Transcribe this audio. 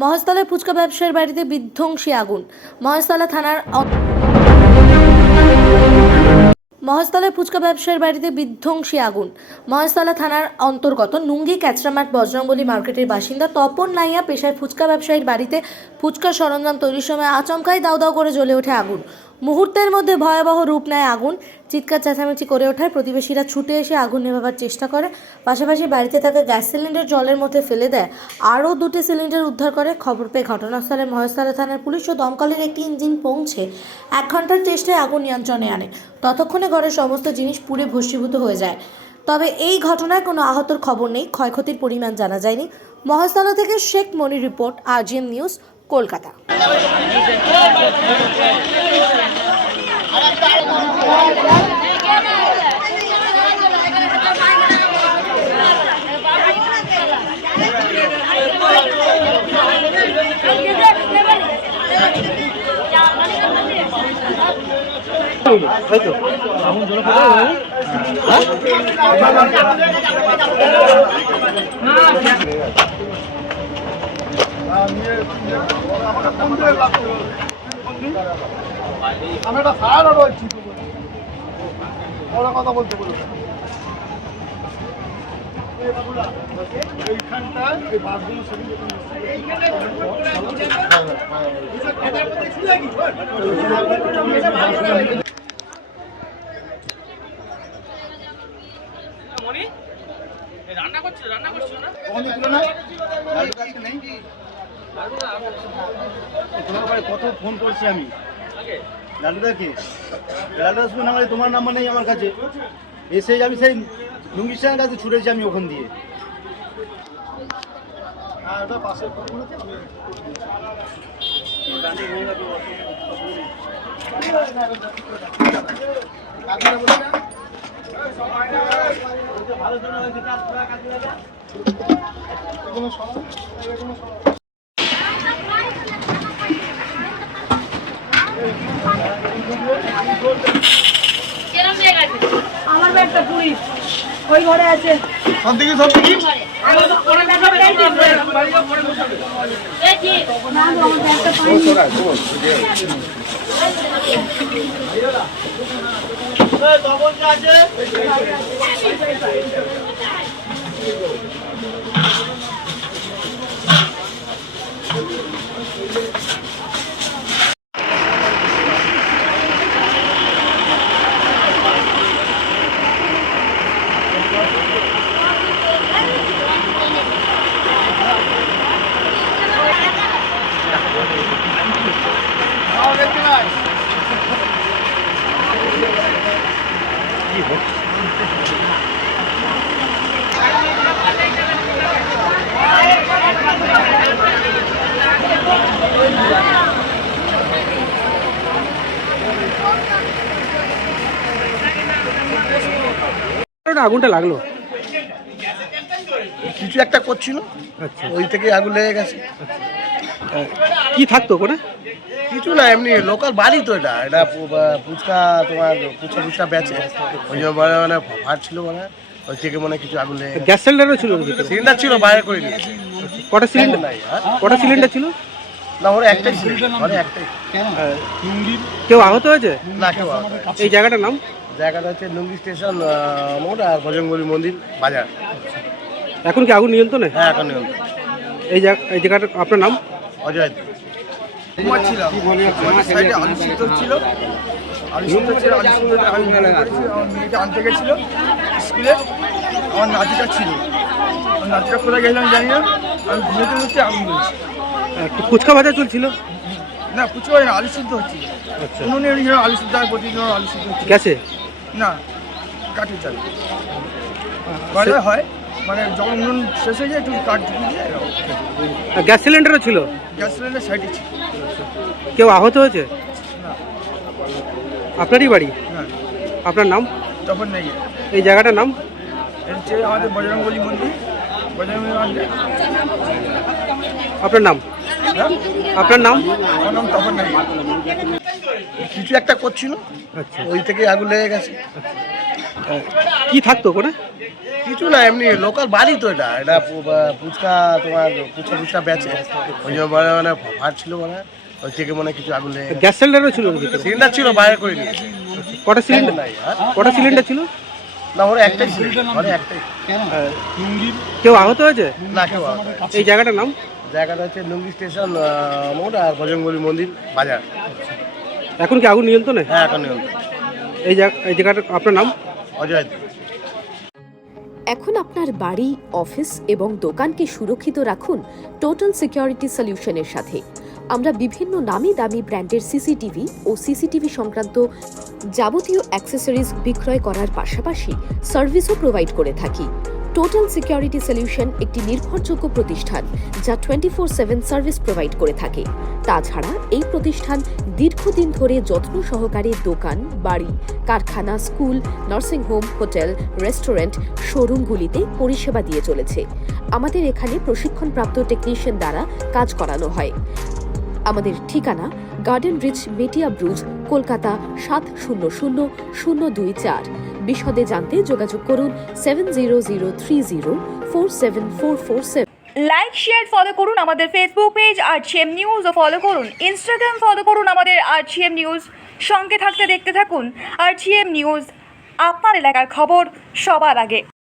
মহেশতলায় ফুচকা ব্যবসায়ীর বাড়িতে বিধ্বংসী আগুন। মহেশতলা থানার মহেশতলায় ফুচকা ব্যবসায়ীর বাড়িতে বিধ্বংসী আগুন। মহেশতলা থানার অন্তর্গত নুঙ্গি ক্যাচরামাঠ বজরংবলী মার্কেটের বাসিন্দা তপন নাইয়া পেশায় ফুচকা ব্যবসায়ীর বাড়িতে ফুচকা সরঞ্জাম তৈরির সময় আচমকাই দাউ দাউ করে জ্বলে ওঠে আগুন। মুহূর্তের মধ্যে ভয়াবহ রূপ নেয় আগুন। চিৎকার চেঁচামেচি করে ওঠায় প্রতিবেশীরা ছুটে এসে আগুন নেভাবার চেষ্টা করে। পাশাপাশি বাড়িতে থাকা গ্যাস সিলিন্ডার জলের মধ্যে ফেলে দেয়। আরও 2টি সিলিন্ডার উদ্ধার করে। খবর পেয়ে ঘটনাস্থলে মহেশতলা থানার পুলিশ ও দমকলের একটি ইঞ্জিন পৌঁছে 1 ঘন্টার চেষ্টায় আগুন নিয়ন্ত্রণে আনে। ততক্ষণে ঘরের সমস্ত জিনিস পুড়ে ভস্মীভূত হয়ে যায়। তবে এই ঘটনায় কোনো আহতর খবর নেই, ক্ষয়ক্ষতির পরিমাণ জানা যায়নি। মহেশতলা থেকে শেখ মনির রিপোর্ট, RGM নিউজ, কলকাতা। আমি একটা সারা রয়েছি কথা বলতে বলো এইখানটায় এই বাসগুলো কত ফোন করছি আমি লালুদাকে, লালুদা শুনে আমার তোমার নাম্বার নেই আমার কাছে। এসে আমি সেই লুঙ্গিস্টানের কাছে ছুটেছি আমি ওখান দিয়ে। হ্যাঁ ওটা পাশে আমার ব্যাগটা পুরি ওই ঘরে আছে। সব দিকে সব দিকে আগুনটা লাগলো? কিছু একটা করছিল, আচ্ছা, ওই থেকে আগুন লেগে গেছে। কি থাকতো করে? কিছু না, এমনি লোকাল বাড়ি তো এটা এটা ফুচকা তোমার ফুচকা বেচে, ওই জন্য মানে ভাত ছিল মানে ওই থেকে মনে কিছু আগুন লেগে গেছে। গ্যাস সিলিন্ডারও ছিল ভিতরে? সিলিন্ডার ছিল, বাইরে করে নিয়েছে। কটা সিলিন্ডার? নাই, হ্যাঁ? কটা সিলিন্ডার ছিল? না ওরা একটাই ছিল, মানে একটাই। কেউ আহত হয়েছে? না কেউ আহত হয়নি। এই জায়গাটার নাম? জায়গাটা হচ্ছে নুঙ্গি স্টেশন মোড় আর বজরংবলী মন্দির বাজার। এখন কি আগুন নিয়ন্ত্রণে? হ্যাঁ এখন নিয়ন্ত্রণ। এই জায়গাটা আপনার নাম? অজয় কুমার ছিলাম, সাইডে আলু সিদ্ধ ছিল, আলু সিদ্ধতে আমি মনে করেছি আমার মেয়েকে আনতে গেছিলো স্কুলে। আমার নাতিটা ছিল, আমার নাতিটা কোথায় গেছিলাম জানি না। আমি ঘুমেতে ঘুরতে আগুন বলছি। ফুচকা ভাজা চলছিল? না পুচু না, আলু সিদ্ধ হচ্ছিল। আচ্ছা, উনুনে আলু সিদ্ধ হয়, প্রতিদিন আলু সিদ্ধ হচ্ছে। গেছে? না কাঠের চাল বাজার হয়, মানে যখন উনুন শেষ হয়ে যায় একটু কাঠ ঢুকিয়ে দিয়ে গ্যাস সিলিন্ডারও ছিল? গ্যাস সিলিন্ডার সাইডে ছিল। কেউ আহত হয়েছে? না আপনারই বাড়ি? হ্যাঁ আপনার নাম? তখন নেই। এই জায়গাটার নাম? এটা হচ্ছে আমাদের বজরংবলী মন্দির, বজরংবলী মন্দির। আপনার নাম? হ্যাঁ আপনার নাম? আমার নাম তখন নেই। কিছু একটা করছিল, আচ্ছা, ওই থেকে আগুন লেগে গেছে। কি থাকতো ওখানে? কিছু না, এমনি লোকাল বাড়ি তো এটা এটা ফুচকা তোমার ফুচকা বেচে ওই জন্য মানে ভাত ছিল মানে ওই থেকে মনে হয় কিছু আগুন লেগে গ্যাস সিলিন্ডারও ছিল ওর ভিতরে? সিলিন্ডার ছিল, বাইরে করে নিয়েছে। কটা সিলিন্ডার? নাই, হ্যাঁ? কটা সিলিন্ডার ছিল? না, ওরা একটাই ছিল, মানে একটাই। কেউ আহত হয়েছে? না, কেউ আহত হয়নি। এই জায়গাটার নাম? জায়গাটা হচ্ছে লুঙ্গি স্টেশন মোড় আর বজরংবলী মন্দির বাজার। এখন কি আগুন নিয়ন্ত্রণে? হ্যাঁ, এখন নিয়ন্ত্রণ। এই জায়গাটা আপনার নাম? অজয়। এখন আপনার বাড়ি, অফিস এবং দোকানকে সুরক্ষিত রাখুন টোটাল সিকিউরিটি সলিউশনের সাথে। আমরা বিভিন্ন নামি দামি ব্র্যান্ডের সিসিটিভি ও সিসিটিভি সংক্রান্ত যাবতীয় অ্যাক্সেসরিজ বিক্রয় করার পাশাপাশি সার্ভিসও প্রোভাইড করে থাকি। টোটাল সিকিউরিটি সলিউশন একটি নির্ভরযোগ্য প্রতিষ্ঠান যা 24/7 সার্ভিস প্রোভাইড করে থাকে। তাছাড়া এই প্রতিষ্ঠান দীর্ঘদিন ধরে যত্ন সহকারে দোকান, বাড়ি, কারখানা, স্কুল, নার্সিংহোম, হোটেল, রেস্টুরেন্ট, শোরুমগুলিতে পরিষেবা দিয়ে চলেছে। আমাদের এখানে প্রশিক্ষণপ্রাপ্ত টেকনিশিয়ান দ্বারা কাজ করানো হয়। আমাদের ঠিকানা গার্ডেন রিচ, মেটিয়া ব্রুজ, কলকাতা 700024। বিশদে জানতে যোগাযোগ করুন 7003047447। লাইক শেয়ার ফলো করুন আমাদের ফেসবুক পেজ RGM নিউজ ও ফলো করুন ইনস্টাগ্রাম ফলো করুন আমাদের RGM নিউজ। সঙ্গে থাকতে দেখতে থাকুন RGM নিউজ, আপনার এলাকার খবর সবার আগে।